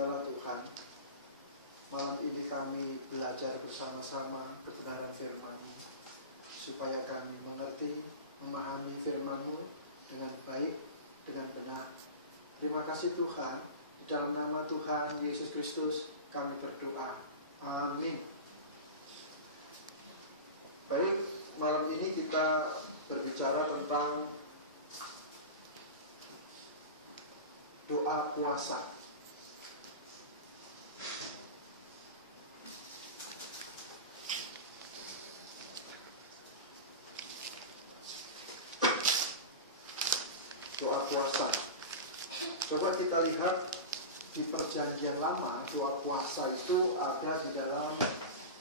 Allah Tuhan, malam ini kami belajar bersama-sama kebenaran firman-Mu, supaya kami mengerti, memahami firman-Mu dengan baik, dengan benar. Terima kasih Tuhan, di dalam nama Tuhan Yesus Kristus kami berdoa. Amin. Baik, malam ini kita berbicara tentang doa puasa. Doa puasa. Coba kita lihat di Perjanjian Lama, doa puasa itu ada di dalam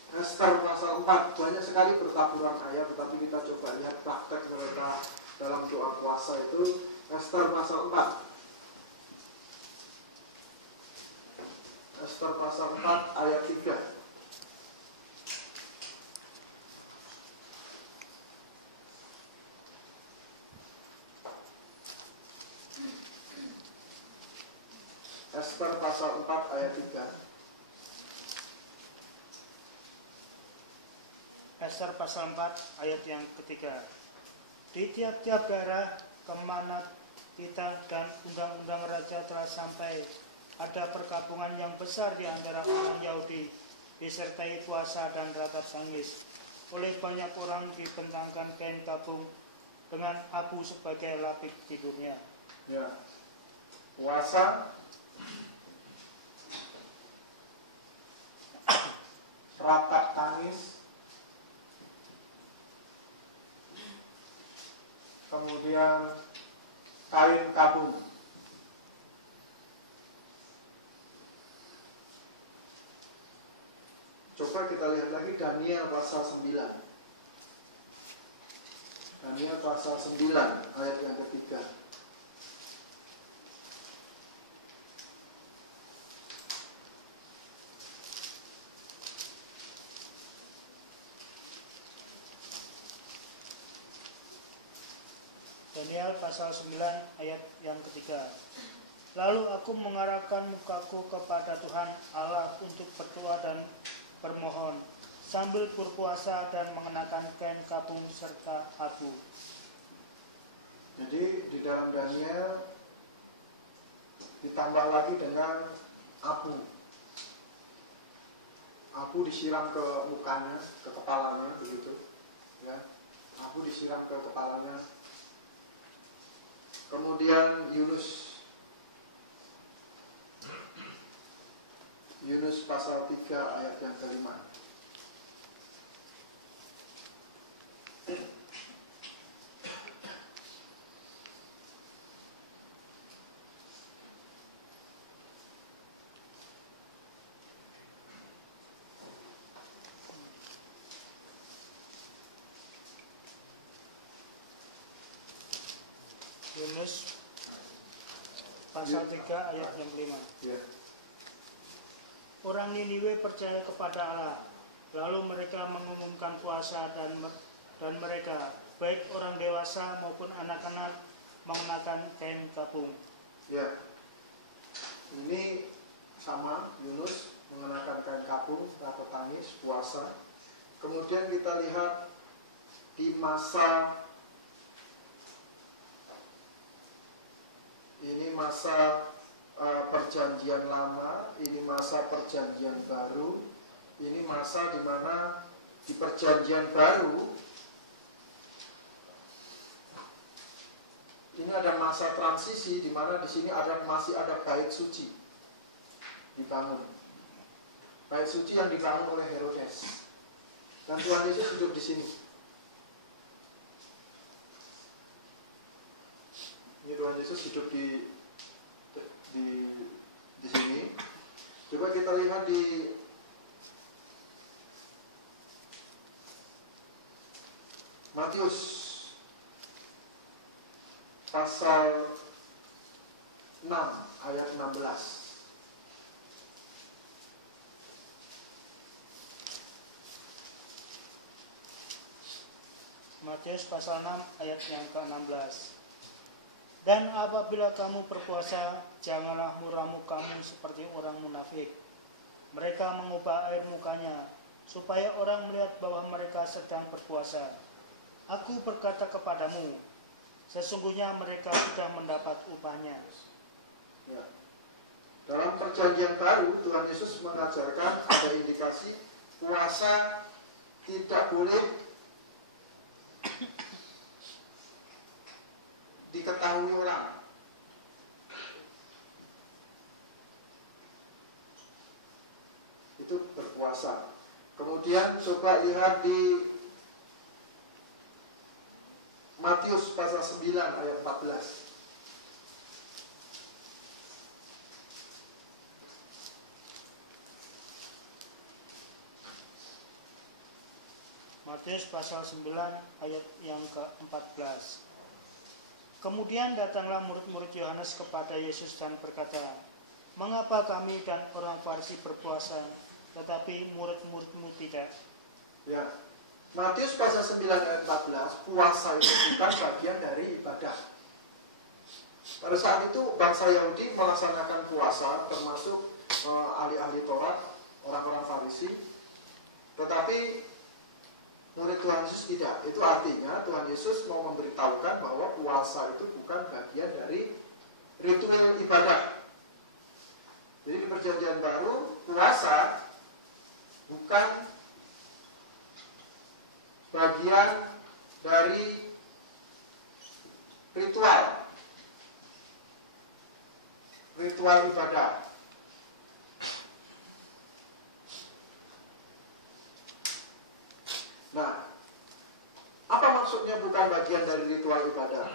Ester pasal 4. Banyak sekali pertaburan ayat, tetapi kita coba lihat praktek mereka dalam doa puasa itu. Ester pasal 4. Ester pasal 4 ayat 3. Ester pasal 4 ayat 3. Ester pasal 4 ayat yang ketiga. Di tiap-tiap daerah kemana kita dan undang-undang raja telah sampai, ada perkabungan yang besar di antara orang Yahudi, disertai puasa dan ratap tangis. Oleh banyak orang dibentangkan kain kabung dengan abu sebagai lapik tidurnya. Ya. Puasa, ratap tangis, kemudian kain kabung. Coba kita lihat lagi Daniel pasal 9. Daniel pasal 9 ayat yang ketiga. Daniel pasal 9 ayat yang ketiga. Lalu aku mengarahkan mukaku kepada Tuhan Allah untuk berdoa dan bermohon, sambil berpuasa dan mengenakan kain kabung serta abu. Jadi di dalam Daniel ditambah lagi dengan abu. Abu disiram ke mukanya, ke kepalanya, begitu. Ya, abu disiram ke kepalanya. Kemudian Yunus pasal 3 ayat yang kelima. Yunus pasal 3 ayat yang 5. Ya. Orang Niniwe percaya kepada Allah, lalu mereka mengumumkan puasa dan mereka, baik orang dewasa maupun anak-anak, mengenakan kain kabung. Ya. Ini sama, Yunus mengenakan kain kabung, ratap tangis, puasa. Kemudian kita lihat di masa ini masa perjanjian lama, ini masa perjanjian baru, ini masa di mana di perjanjian baru ini ada masa transisi di mana di sini masih ada bait suci dibangun. Bait suci yang dibangun oleh Herodes. Dan Tuhan Yesus hidup di sini. Ini Tuhan Yesus hidup di sini. Coba kita lihat di Matius pasal 6 ayat 16. Matius pasal 6 ayat yang ke-16. Dan apabila kamu berpuasa, janganlah meramu kamu seperti orang munafik. Mereka mengubah air mukanya, supaya orang melihat bahwa mereka sedang berpuasa. Aku berkata kepadamu, sesungguhnya mereka sudah mendapat upahnya. Ya. Dalam perjanjian baru, Tuhan Yesus mengajarkan ada indikasi puasa tidak boleh diketahui orang. Itu berpuasa. Kemudian coba lihat di Matius pasal 9 ayat 14. Matius pasal 9 ayat yang ke-14. Kemudian datanglah murid-murid Yohanes kepada Yesus dan berkata, "Mengapa kami dan orang Farisi berpuasa, tetapi murid-muridmu tidak?" Ya. Matius pasal 9 ayat 14, puasa itu bukan bagian dari ibadah. Pada saat itu bangsa Yahudi melaksanakan puasa, termasuk ahli-ahli Taurat, orang-orang Farisi. Tetapi murid Tuhan Yesus tidak. Itu artinya Tuhan Yesus mau memberitahukan bahwa puasa itu bukan bagian dari ritual ibadah. Jadi di perjanjian baru, puasa bukan bagian dari ritual ibadah. Nah, apa maksudnya bukan bagian dari ritual ibadah?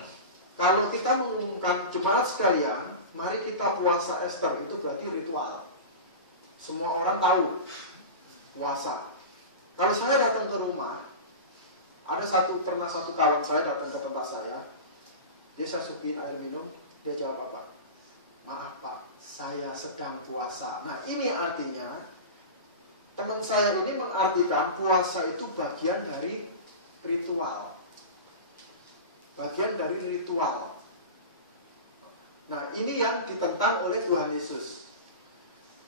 Kalau kita mengumumkan jemaat sekalian, mari kita puasa Ester, itu berarti ritual. Semua orang tahu puasa. Kalau saya datang ke rumah, pernah satu kawan saya datang ke tempat saya, dia saya suguhin air minum, dia jawab apa? "Maaf Pak, saya sedang puasa." Nah, ini artinya teman saya ini mengartikan puasa itu bagian dari ritual. Bagian dari ritual. Nah, ini yang ditentang oleh Tuhan Yesus.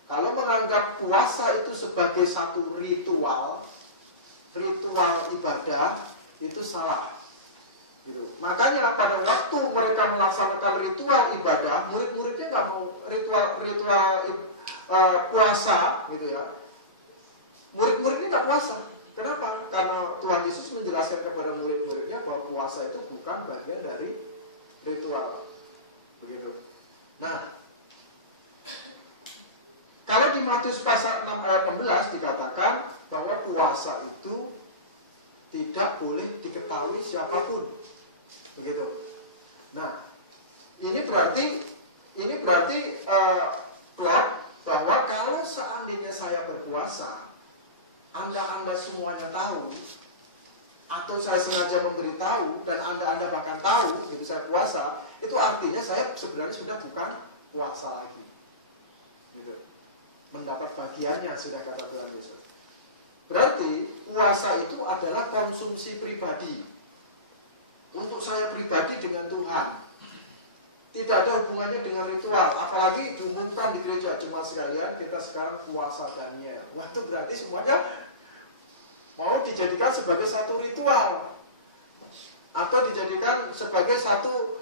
Kalau menganggap puasa itu sebagai satu ritual ibadah, itu salah. Gitu. Makanya pada waktu mereka melaksanakan ritual ibadah, murid-muridnya nggak mau ritual puasa, gitu ya. Murid-muridnya nggak puasa. Kenapa? Karena Tuhan Yesus menjelaskan kepada murid-muridnya bahwa puasa itu bukan bagian dari ritual. Begitu. Nah, kalau di Matius pasal 6 ayat 16 dikatakan bahwa puasa itu tidak boleh diketahui siapapun. Begitu. Nah, ini berarti plot bahwa kalau seandainya saya berpuasa, Anda semuanya tahu, atau saya sengaja memberitahu dan Anda bahkan tahu, gitu saya puasa, itu artinya saya sebenarnya sudah bukan puasa lagi. Gitu. Mendapat bagiannya, sudah kata Tuhan Yesus. Berarti puasa itu adalah konsumsi pribadi. Untuk saya pribadi dengan Tuhan. Tidak ada hubungannya dengan ritual. Apalagi diumumkan di gereja, jemaat sekalian, kita sekarang puasa Daniel. Wah, itu berarti semuanya mau dijadikan sebagai satu ritual. Atau dijadikan sebagai satu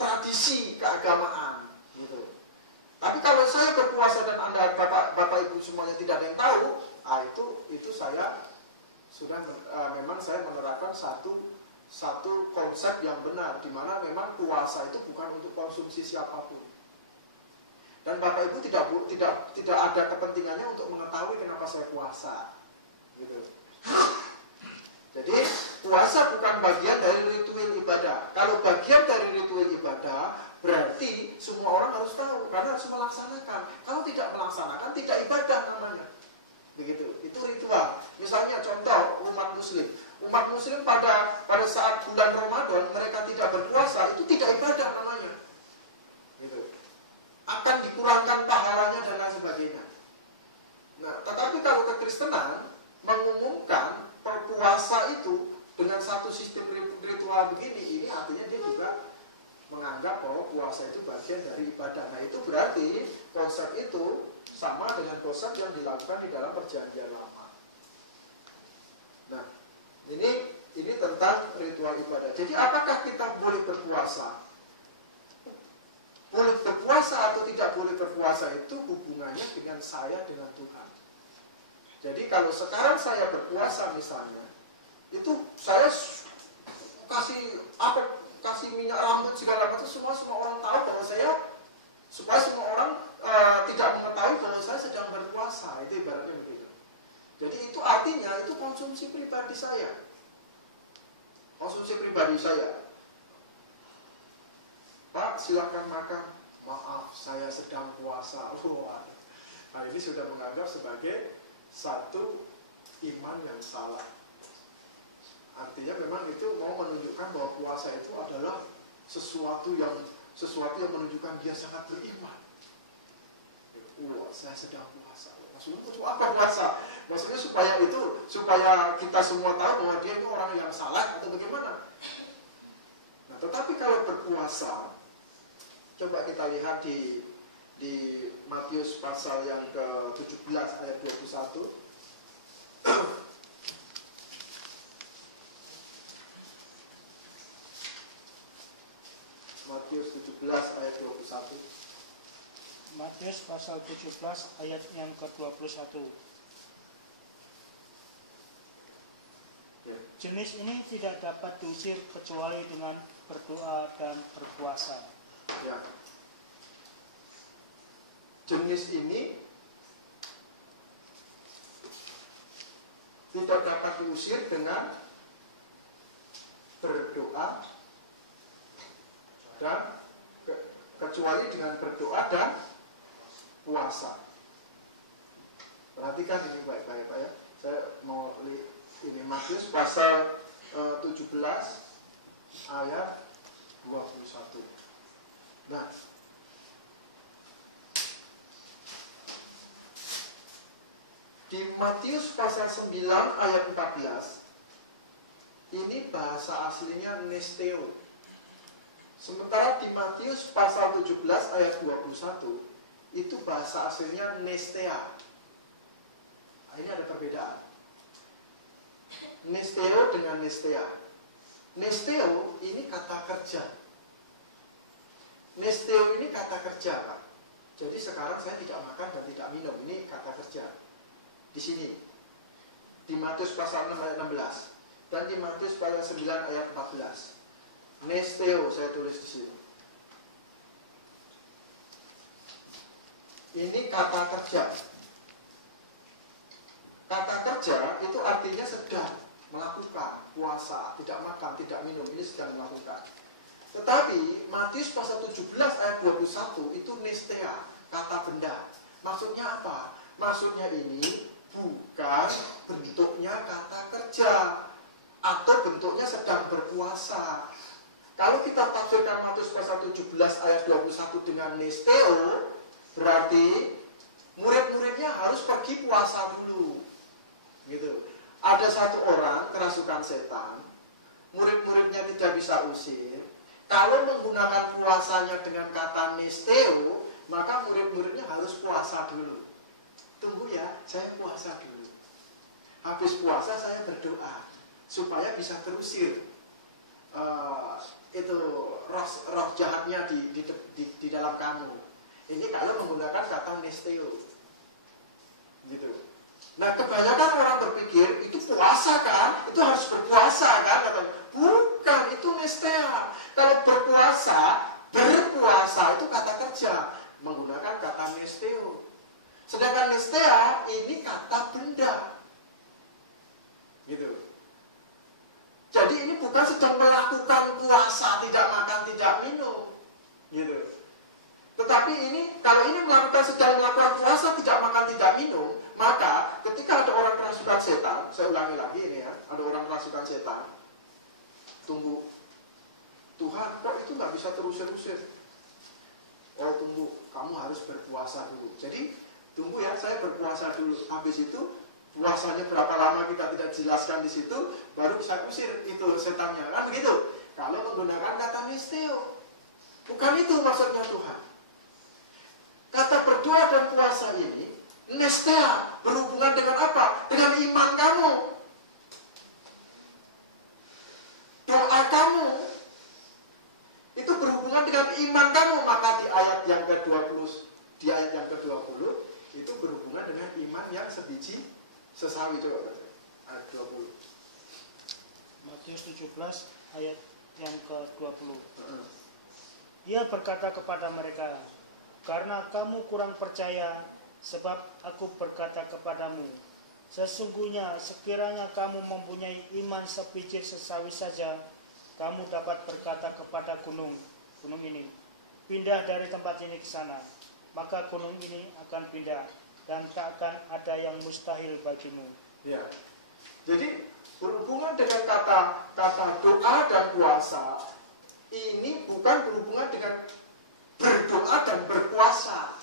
tradisi keagamaan. Gitu. Tapi kalau saya berpuasa dan Anda, Bapak Ibu semuanya tidak ada yang tahu, itu saya sudah memang saya menerapkan satu konsep yang benar, di mana memang puasa itu bukan untuk konsumsi siapapun. Dan Bapak Ibu tidak ada kepentingannya untuk mengetahui kenapa saya puasa. Gitu. Jadi puasa bukan bagian dari ritual ibadah. Kalau bagian dari ritual ibadah, berarti semua orang harus tahu, karena harus melaksanakan. Kalau tidak melaksanakan, tidak ibadah namanya. Begitu. Itu ritual. Misalnya contoh umat Muslim. Umat Muslim pada saat bulan Ramadan mereka tidak berpuasa, itu tidak ibadah namanya. Gitu. Akan dikurangkan pahalanya dan lain sebagainya. Nah, tetapi kalau kekristenan mengumumkan berpuasa itu dengan satu sistem ritual begini, ini artinya dia juga menganggap bahwa puasa itu bagian dari ibadah. Nah itu berarti konsep itu sama dengan konsep yang dilakukan di dalam perjanjian lama. Nah ini tentang ritual ibadah. Jadi apakah kita boleh berpuasa? Boleh berpuasa atau tidak boleh berpuasa itu hubungannya dengan saya dengan Tuhan. Jadi kalau sekarang saya berpuasa misalnya, itu saya kasih minyak rambut segala macam, semua orang tahu bahwa saya, supaya semua orang tidak mengetahui bahwa saya sedang berpuasa. Itu ibaratnya begitu. Jadi itu artinya itu konsumsi pribadi saya. Konsumsi pribadi saya. Pak, silakan makan. Maaf, saya sedang puasa. Wah, nah ini sudah menganggap sebagai satu iman yang salah. Artinya memang itu mau menunjukkan bahwa puasa itu adalah sesuatu yang menunjukkan dia sangat beriman. Wah, saya sedang puasa. Maksudnya apa puasa? Maksudnya supaya kita semua tahu bahwa dia itu orang yang salah atau bagaimana? Nah, tetapi kalau berpuasa, coba kita lihat di Matius pasal yang ke-17 ayat 21. Matius 17 ayat 21. Matius pasal 17 ayat yang ke-21. Ya. Jenis ini tidak dapat diusir kecuali dengan berdoa dan berpuasa. Ya. Jenis ini tidak dapat diusir dengan berdoa dan kecuali dengan berdoa dan puasa. Perhatikan ini baik-baik Pak ya. Saya mau lihat ini Matius pasal 17 ayat 21. Nah, di Matius pasal 9 ayat 14 ini bahasa aslinya nesteo. Sementara di Matius pasal 17 ayat 21 itu bahasa aslinya nestea. Nah, ini ada perbedaan. Nesteo dengan nestea. Nesteo ini kata kerja. Nesteo ini kata kerja. Jadi sekarang saya tidak makan dan tidak minum. Ini kata kerja. Di sini. Di Matius pasal 6 ayat 16. Dan di Matius pasal 9 ayat 14. Nesteo saya tulis di sini. Ini kata kerja. Kata kerja itu artinya sedang melakukan puasa, tidak makan, tidak minum, ini sedang melakukan. Tetapi Matius pasal 17 ayat 21 itu nestea, kata benda. Maksudnya apa? Maksudnya ini bukan bentuknya kata kerja atau bentuknya sedang berpuasa. Kalau kita tafsirkan Matius pasal 17 ayat 21 dengan nesteo, berarti murid-muridnya harus pergi puasa dulu. Gitu. Ada satu orang kerasukan setan, murid-muridnya tidak bisa usir. Kalau menggunakan puasanya dengan kata nesteo, maka murid-muridnya harus puasa dulu. Tunggu ya, saya puasa dulu. Habis puasa saya berdoa supaya bisa terusir itu roh jahatnya di dalam kamu. Ini kalau menggunakan kata nesteo, gitu. Nah kebanyakan orang berpikir itu puasa kan, itu harus berpuasa kan, katanya. Bukan, itu nestea. Kalau berpuasa itu kata kerja, menggunakan kata nesteo. Sedangkan nestea ini kata benda, gitu. Jadi ini bukan sedang melakukan puasa, tidak makan, tidak minum, gitu. Tetapi kalau ini sedang melakukan puasa, tidak makan, tidak minum, maka ketika ada orang kerasukan setan, saya ulangi lagi ini ya, ada orang kerasukan setan, tunggu, Tuhan kok itu nggak bisa terusir-usir? Oh tunggu, kamu harus berpuasa dulu. Jadi tunggu ya, saya berpuasa dulu. Habis itu puasanya berapa lama kita tidak jelaskan di situ, baru saya usir itu setannya, kan begitu. Kalau menggunakan kata nesteo, Bukan itu maksudnya Tuhan. Kata berdoa dan puasa ini, nestea, berhubungan dengan apa? Dengan iman kamu. Doa kamu itu berhubungan dengan iman kamu. Maka di ayat yang ke-20, itu berhubungan dengan iman yang sebiji sesawi. Coba baca ayat 20. Matius 17 ayat yang ke-20. Ia berkata kepada mereka, karena kamu kurang percaya, sebab aku berkata kepadamu, sesungguhnya sekiranya kamu mempunyai iman sebiji sesawi saja, kamu dapat berkata kepada gunung ini, pindah dari tempat ini ke sana, maka gunung ini akan pindah, dan tak akan ada yang mustahil bagimu. Ya. Jadi berhubungan dengan kata doa dan puasa, ini bukan berhubungan dengan berdoa dan berpuasa.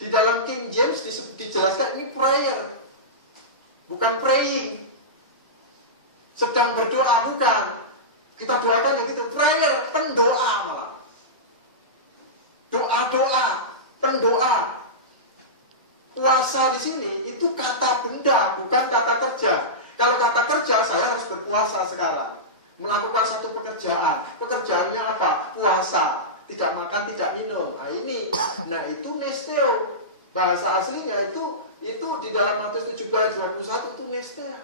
Di dalam King James dijelaskan ini prayer, bukan praying. Sedang berdoa, bukan. Kita doakan yang gitu, prayer, pendoa malah. Doa, pendoa. Puasa di sini itu kata benda, bukan kata kerja. Kalau kata kerja, saya harus berpuasa sekarang. Melakukan satu pekerjaan. Pekerjaannya apa? Puasa. Tidak makan, tidak minum. Nah itu nesteo. Bahasa aslinya itu di dalam Matius 17:21 itu nestea.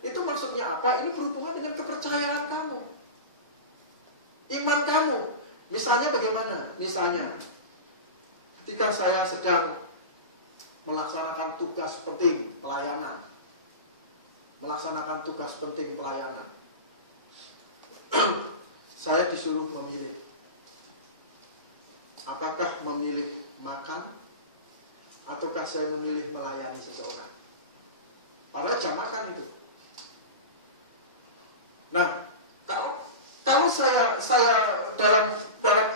Itu maksudnya apa? Ini berhubungan dengan kepercayaan kamu. Iman kamu. Misalnya bagaimana? Misalnya, ketika saya sedang melaksanakan tugas penting pelayanan. Saya disuruh memilih. Apakah memilih makan ataukah saya memilih melayani seseorang? Padahal jam makan itu. Nah, kalau saya dalam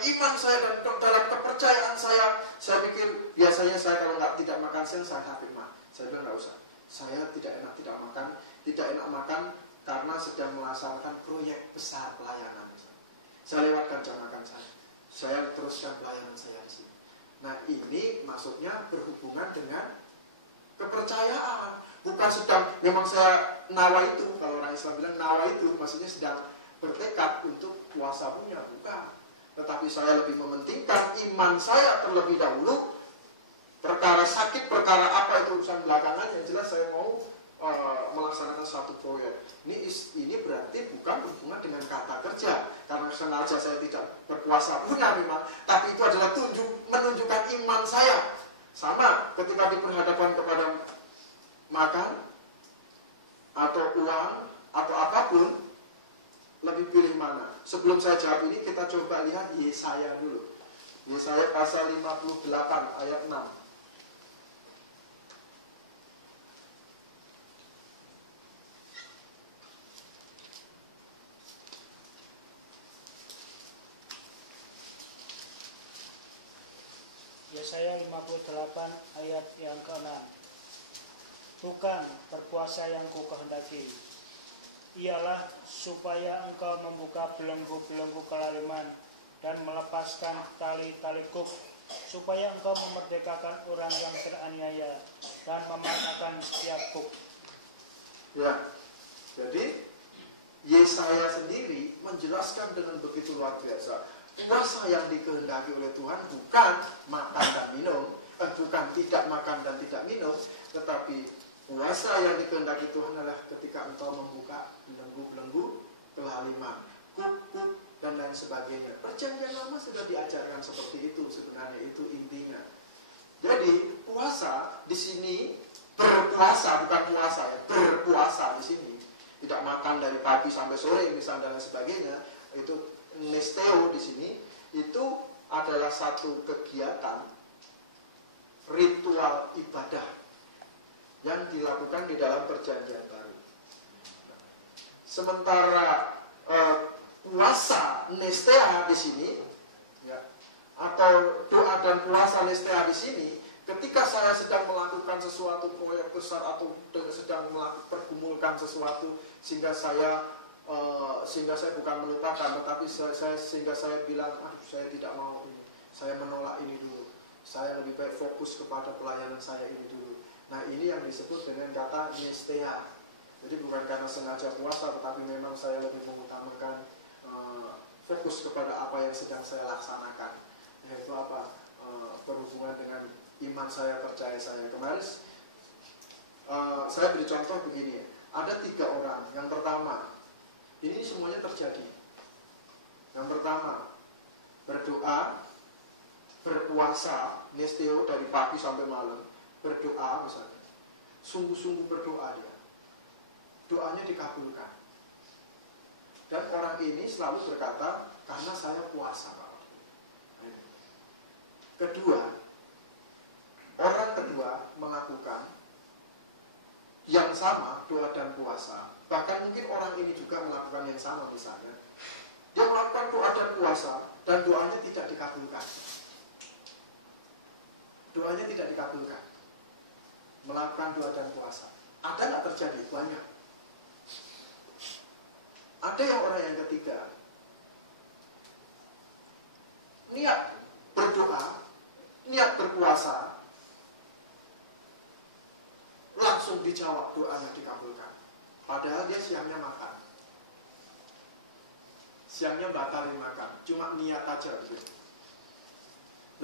iman saya dan dalam kepercayaan saya pikir biasanya saya kalau tidak makan siang saya hafimah. Saya bilang nggak usah. Saya tidak enak makan karena sedang melaksanakan proyek besar pelayanan. Saya lewatkan jam makan saya teruskan pelayanan saya di sini. Nah ini maksudnya berhubungan dengan kepercayaan. Bukan sedang, memang saya nawa itu, kalau orang Islam bilang nawa itu, maksudnya sedang bertekad untuk puasa punya, bukan. Tetapi saya lebih mementingkan iman saya terlebih dahulu. Perkara sakit, perkara apa itu urusan belakangan, yang jelas saya mau melaksanakan satu proyek. Ini berarti bukan berhubungan dengan kata kerja, karena sengaja saya tidak berpuasa punya memang, tapi itu adalah menunjukkan iman saya. Sama ketika diperhadapkan kepada makan atau uang atau apapun, lebih pilih mana? Sebelum saya jawab ini, kita coba lihat Yesaya dulu. Yesaya pasal 58 ayat 6. Yesaya 58 ayat yang ke-6. Bukan berpuasa yang ku kehendaki, ialah supaya engkau membuka belenggu-belenggu kelaliman dan melepaskan tali-tali kuk, supaya engkau memerdekakan orang yang teraniaya dan mematahkan setiap kuk. Ya, jadi Yesaya sendiri menjelaskan dengan begitu luar biasa. Puasa yang dikehendaki oleh Tuhan bukan makan dan minum, bukan tidak makan dan tidak minum, tetapi puasa yang dikehendaki Tuhan adalah ketika engkau membuka belenggu-belenggu kelaliman, kuk-kuk dan lain sebagainya. Perjanjian Lama sudah diajarkan seperti itu, sebenarnya itu intinya. Jadi puasa di sini berpuasa, bukan puasa ya, berpuasa di sini. Tidak makan dari pagi sampai sore misalnya dan lain sebagainya, itu nesteo di sini itu adalah satu kegiatan ritual ibadah yang dilakukan di dalam perjanjian baru. Sementara puasa nestea di sini, ya, atau doa dan puasa nestea di sini, ketika saya sedang melakukan sesuatu proyek besar atau sedang pergumulkan sesuatu sehingga saya sehingga saya bukan melupakan, tetapi sehingga saya bilang, saya tidak mau ini, saya menolak ini dulu, saya lebih baik fokus kepada pelayanan saya ini dulu. Nah, ini yang disebut dengan kata nistea. Jadi bukan karena sengaja puasa, tetapi memang saya lebih mengutamakan fokus kepada apa yang sedang saya laksanakan, yaitu apa, berhubungan dengan iman saya, percaya saya. Kemarin saya beri contoh begini, ada 3 orang. Yang pertama, ini semuanya terjadi. Yang pertama, berdoa, berpuasa, nisteo dari pagi sampai malam, berdoa misalnya, sungguh-sungguh berdoa dia, doanya dikabulkan. Dan orang ini selalu berkata, karena saya puasa, Pak. Kedua, orang kedua melakukan yang sama, doa dan puasa. Bahkan mungkin orang ini juga melakukan yang sama misalnya. Dia melakukan doa dan puasa, dan doanya tidak dikabulkan. Doanya tidak dikabulkan. Melakukan doa dan puasa. Ada nggak terjadi? Banyak. Ada yang orang yang ketiga, niat berdoa, niat berpuasa, langsung dijawab, doanya dikabulkan. Padahal dia siangnya makan, siangnya batalin makan, cuma niat aja gitu.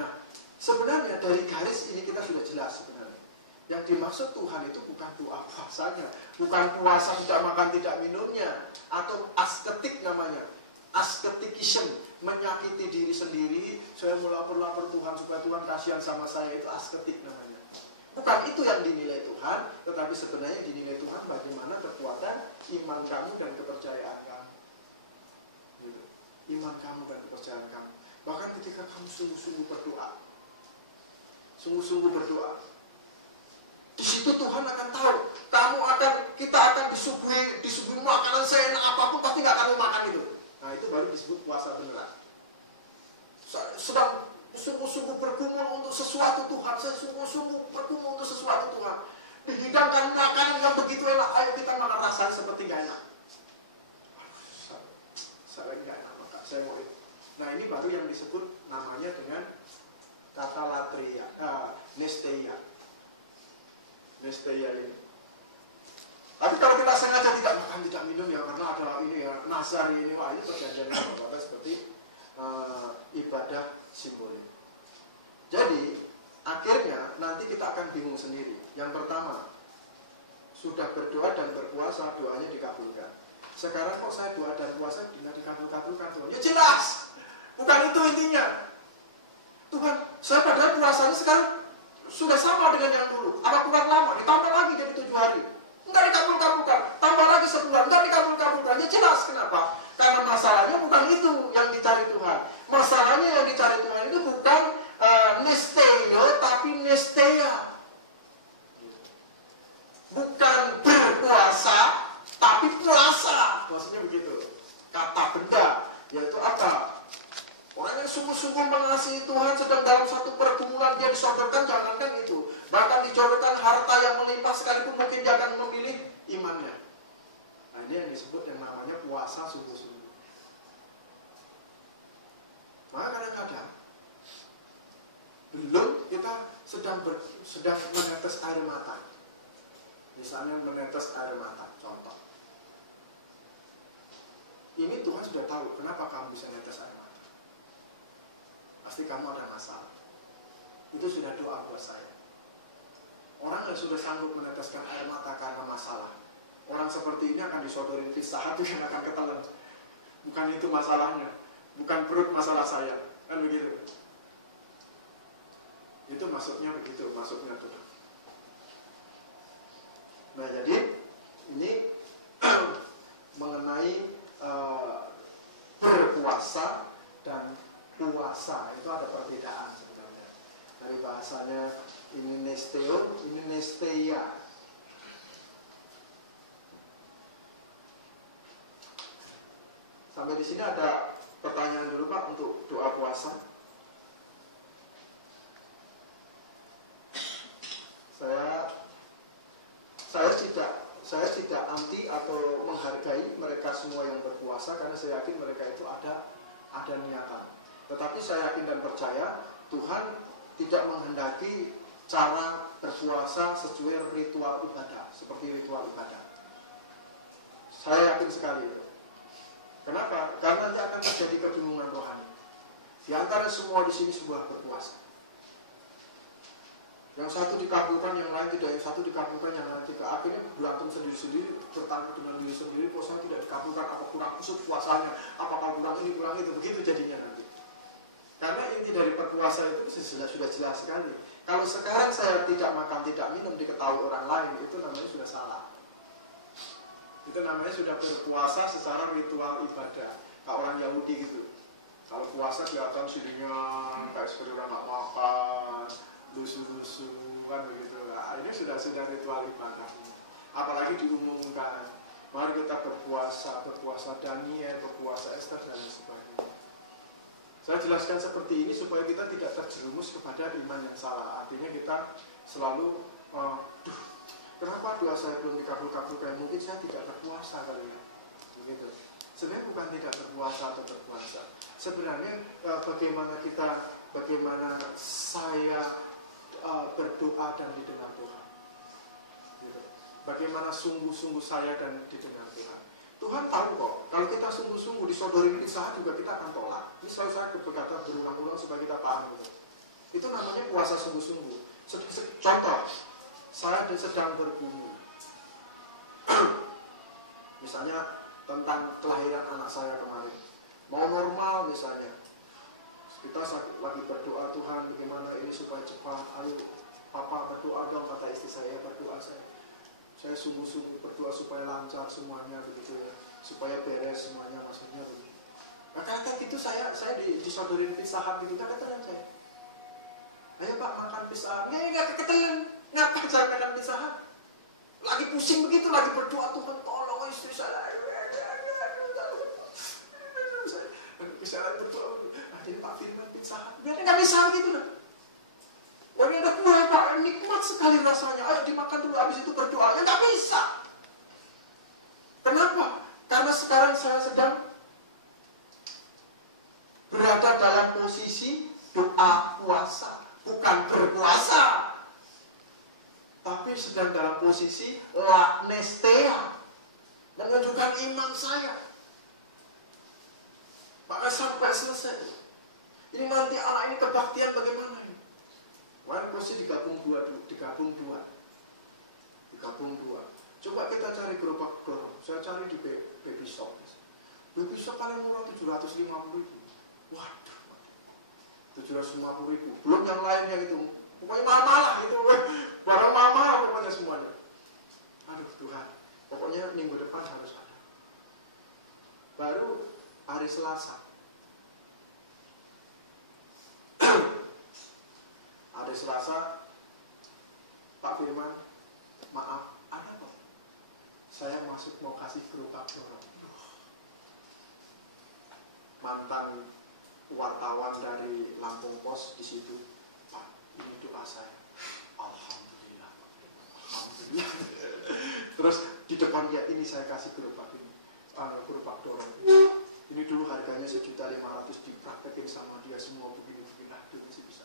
Nah, sebenarnya dari garis ini kita sudah jelas sebenarnya. Yang dimaksud Tuhan itu bukan doa puasanya, bukan puasa tidak makan tidak minumnya, atau asketik namanya, asketikism, menyakiti diri sendiri. Saya mau lapor Tuhan supaya Tuhan kasihan sama saya, itu asketik namanya. Bukan itu yang dinilai Tuhan, tetapi sebenarnya dinilai Tuhan bagaimana kekuatan iman kamu dan kepercayaan kamu. Gitu. Iman kamu dan kepercayaan kamu. Bahkan ketika kamu sungguh-sungguh berdoa, di situ Tuhan akan tahu, kita akan disuguhi makanan seenak apapun, pasti nggak akan makan itu. Nah, itu baru disebut puasa beneran. Sedang sungguh-sungguh bergumul untuk sesuatu Tuhan, saya sungguh-sungguh bergumul untuk sesuatu Tuhan. Dihidangkan makanan yang begitu enak, ayo kita makan, rasanya seperti gak enak. Saya gak enak, maka saya mau itu. Nah, ini baru yang disebut namanya dengan kata latria, nesteia. Nesteia ini. Tapi kalau kita sengaja tidak makan, tidak minum ya, karena ada ini ya, nazar ini, wah ini perjanjian yang seperti ibadah simbolik. Jadi akhirnya nanti kita akan bingung sendiri. Yang pertama, sudah berdoa dan berpuasa, doanya dikabulkan. Sekarang kok saya doa dan puasa tidak dikabulkan Tuhan? Ya jelas, bukan itu intinya. Tuhan, saya padahal puasanya sekarang sudah sama dengan yang dulu. Apa kurang lama? Ditambah lagi jadi 7 hari. Enggak dikabulkan. Tambah lagi sebulan, enggak dikabulkan. Ya jelas kenapa? Karena masalahnya bukan itu yang dicari Tuhan. Masalahnya yang dicari Tuhan itu bukan nesteo, tapi nestea. Bukan berpuasa, tapi puasa. Maksudnya begitu. Kata benda, yaitu apa? Orang yang sungguh-sungguh mengasihi Tuhan sedang dalam satu pergumulan, dia disodorkan, jangankan itu. Bahkan dijodohkan harta yang melimpah sekalipun, mungkin dia akan memilih imannya. Nah, ini yang disebut yang namanya puasa sungguh-sungguh. Maka kadang-kadang belum kita sedang menetes air mata. Misalnya menetes air mata, contoh. Ini Tuhan sudah tahu kenapa kamu bisa menetes air mata. Pasti kamu ada masalah. Itu sudah doa buat saya. Orang yang sudah sanggup meneteskan air mata karena masalah, orang seperti ini akan disodorin Pizza Hut yang akan ketelan. Bukan itu masalahnya, bukan perut masalah saya, kan begitu. Itu maksudnya begitu, maksudnya Tuhan. Nah, jadi ini mengenai berpuasa dan puasa itu ada perbedaan sebenarnya. Dari bahasanya ini nesteo, ini nesteia. Sampai di sini ada pertanyaan dulu Pak untuk doa puasa. saya tidak anti atau menghargai mereka semua yang berpuasa, karena saya yakin mereka itu ada niatan. Tetapi saya yakin dan percaya Tuhan tidak menghendaki cara berpuasa sesuai ritual ibadah, seperti ritual ibadah. Saya yakin sekali. Kenapa? Karena nanti akan terjadi kebingungan rohani. Di antara semua di sini sebuah berpuasa. Yang satu dikabulkan, yang lain tidak. Yang satu dikabulkan, yang lain tidak. Akhirnya berantem sendiri-sendiri, bertanya dengan diri sendiri. Puasanya tidak dikabulkan, apa kurang kusut puasanya, apakah kurang ini, kurang itu. Begitu jadinya nanti. Karena inti dari berpuasa itu sudah jelas sekali. Kalau sekarang saya tidak makan, tidak minum, diketahui orang lain, itu namanya sudah salah. Itu namanya sudah berpuasa secara ritual ibadah. Kayak orang Yahudi gitu. Kalau puasa kelihatan sininya kayak seperti orang nggak makan, lusu-lusu kan begitu. Nah, ini sudah ritual ibadah. Apalagi diumumkan, mari kita berpuasa Daniel, berpuasa Esther dan lain sebagainya. Saya jelaskan seperti ini supaya kita tidak terjerumus kepada iman yang salah. Artinya kita selalu, kenapa doa saya belum dikabul-kabulkan? Mungkin saya tidak berpuasa kali ya. Begitu. Sebenarnya bukan tidak berpuasa atau berpuasa. Sebenarnya bagaimana saya berdoa dan didengar Tuhan. Gitu. Bagaimana sungguh-sungguh saya dan didengar Tuhan. Tuhan tahu kok, kalau kita sungguh-sungguh disodorin kisah juga kita akan tolak. Ini saya berkata berulang-ulang supaya kita paham. Gitu. Itu namanya puasa sungguh-sungguh. Contoh, saya sedang bergumul. Misalnya tentang kelahiran anak saya kemarin. Mau normal misalnya. Kita lagi berdoa, Tuhan bagaimana ini supaya cepat. Ayo papa berdoa dong, kata istri saya, berdoa saya sungguh-sungguh berdoa supaya lancar semuanya begitu ya. Supaya beres semuanya, maksudnya begitu. Nah kata gitu saya disodorin Pizza Hut gitu, kan ketelan saya. Ayo pak makan Pizza Hut. Nggak ketelan. Ngapain saya makan Pizza Hut? Lagi pusing begitu, lagi berdoa, Tuhan tolong istri saya. Saya berdoa, jadi Pak Firman Pizza Hut. Biar nggak bisa begitu dah. Yang ada kue Pak, nikmat sekali rasanya. Ayo dimakan dulu, habis itu berdoa. Ya nggak bisa. Kenapa? Karena sekarang saya sedang berada dalam posisi doa puasa, bukan berpuasa. Tapi sedang dalam posisi laknestea, menunjukkan iman saya. Maka sampai selesai. Ini nanti anak ini kebaktian bagaimana ini? Mari posisi digabung dua. Coba kita cari gerobak dorong. Saya cari di baby shop. Baby shop paling murah 750.000. Waduh, 750.000. Belum yang lainnya itu. Pokoknya mama lah itu. Barang mama pokoknya semuanya. Aduh Tuhan. Pokoknya minggu depan harus ada. Baru hari Selasa. Hari Selasa, Pak Firman, maaf, ada apa? Saya masuk mau kasih gerobak dorong. Mantan wartawan dari Lampung Pos di situ, Pak, ini doa saya. Alhamdulillah. Terus di depan dia, ini saya kasih gerobak ini. Gerobak dorong. Ini dulu harganya 1.500.000, dipraktekin sama dia semua begini-begini. Nah, itu masih bisa.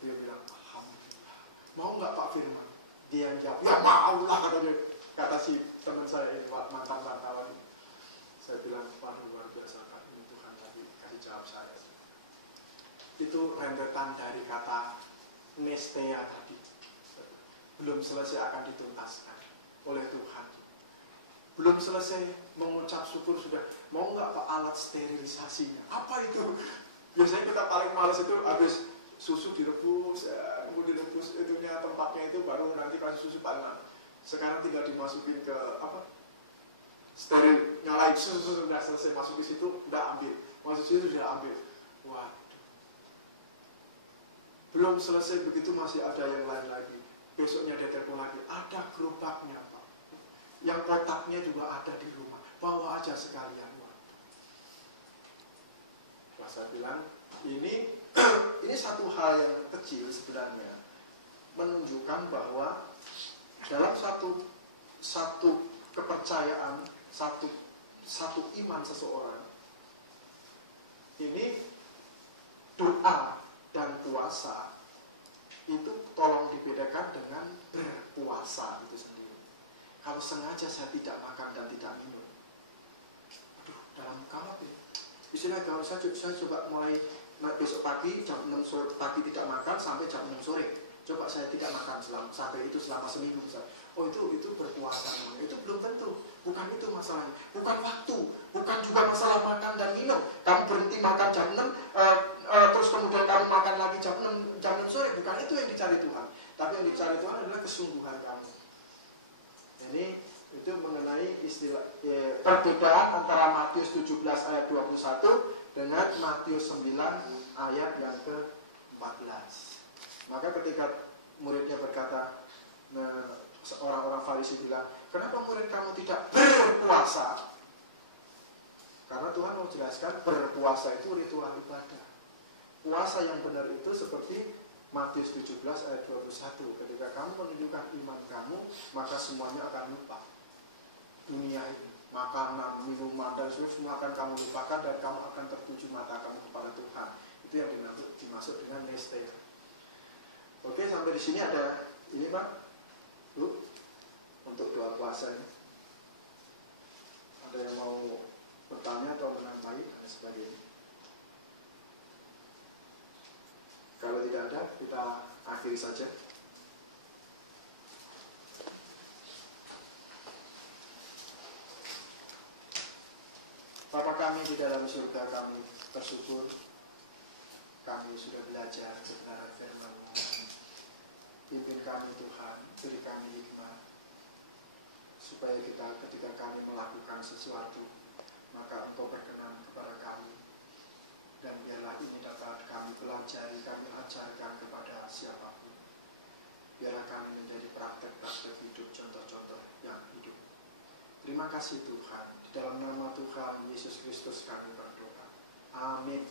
Dia bilang, alhamdulillah. Mau nggak Pak Firman? Dia jawab, ya mau lah katanya. Kata si teman saya ini, mantan wartawan. Saya bilang, Pak luar biasa Pak, ini Tuhan tadi kasih jawab saya. Itu rentetan dari kata nestea tadi. Belum selesai akan dituntaskan oleh Tuhan. Belum selesai mengucap syukur sudah. Mau nggak Pak alat sterilisasinya? Apa itu? Biasanya kita paling males itu habis susu direbus, ya, kemudian direbus itunya tempatnya itu baru nanti kasih susu paling. Sekarang tinggal dimasukin ke apa? Steril, nyalain susu sudah selesai masuk ke situ, udah ambil. Masuk situ sudah ambil. Waduh. Belum selesai begitu masih ada yang lain lagi. Besoknya dia telepon lagi, ada gerobaknya Pak. Yang kotaknya juga ada di rumah. Bawa aja sekalian. Nah, saya bilang, ini satu hal yang kecil sebenarnya. Menunjukkan bahwa dalam satu satu kepercayaan, satu iman seseorang, ini doa dan puasa itu tolong dibedakan dengan berpuasa itu sendiri. Kalau sengaja saya tidak makan dan tidak minum, aduh, dalam kamar ya. Istilah kalau saya coba mulai besok pagi jam 6 sore pagi tidak makan sampai jam 6 sore. Coba saya tidak makan sampai itu selama seminggu misalnya. Oh itu berpuasa. Itu belum tentu. Bukan itu masalahnya. Bukan waktu. Bukan juga masalah makan dan minum. Kamu berhenti makan jam 6, terus kemudian kamu makan lagi jam 6 sore. Bukan itu yang dicari Tuhan. Tapi yang dicari Tuhan adalah kesungguhan kamu. Ini itu mengenai istilah perbedaan antara Matius 17 ayat 21 dengan Matius 9 ayat yang ke-14. Maka ketika muridnya berkata, orang-orang Farisi bilang, kenapa murid kamu tidak berpuasa? Karena Tuhan mau jelaskan berpuasa itu ritual ibadah. Puasa yang benar itu seperti Matius 17 ayat 21. Ketika kamu menunjukkan iman kamu, maka semuanya akan lupa. Dunia ini, makanan, minuman, dan semua akan kamu lupakan dan kamu akan tertuju mata kamu kepada Tuhan. Itu yang dimaksud dengan nesteia. Oke, sampai di sini ada ini Pak, Bu, untuk doa puasa ini. Ada yang mau bertanya atau menambahi dan sebagainya? Kalau tidak ada, kita akhiri saja. Bapa kami di dalam surga, kami bersyukur kami sudah belajar kebenaran firman-Mu. Pimpin kami Tuhan, beri kami hikmat, supaya kita ketika kami melakukan sesuatu, maka Engkau berkenan kepada kami. Dan biarlah ini dapat kami pelajari, kami ajarkan kepada siapapun. Biarlah kami menjadi praktek-praktek hidup, contoh-contoh yang hidup. Terima kasih Tuhan. Di dalam nama Tuhan Yesus Kristus kami berdoa. Amin.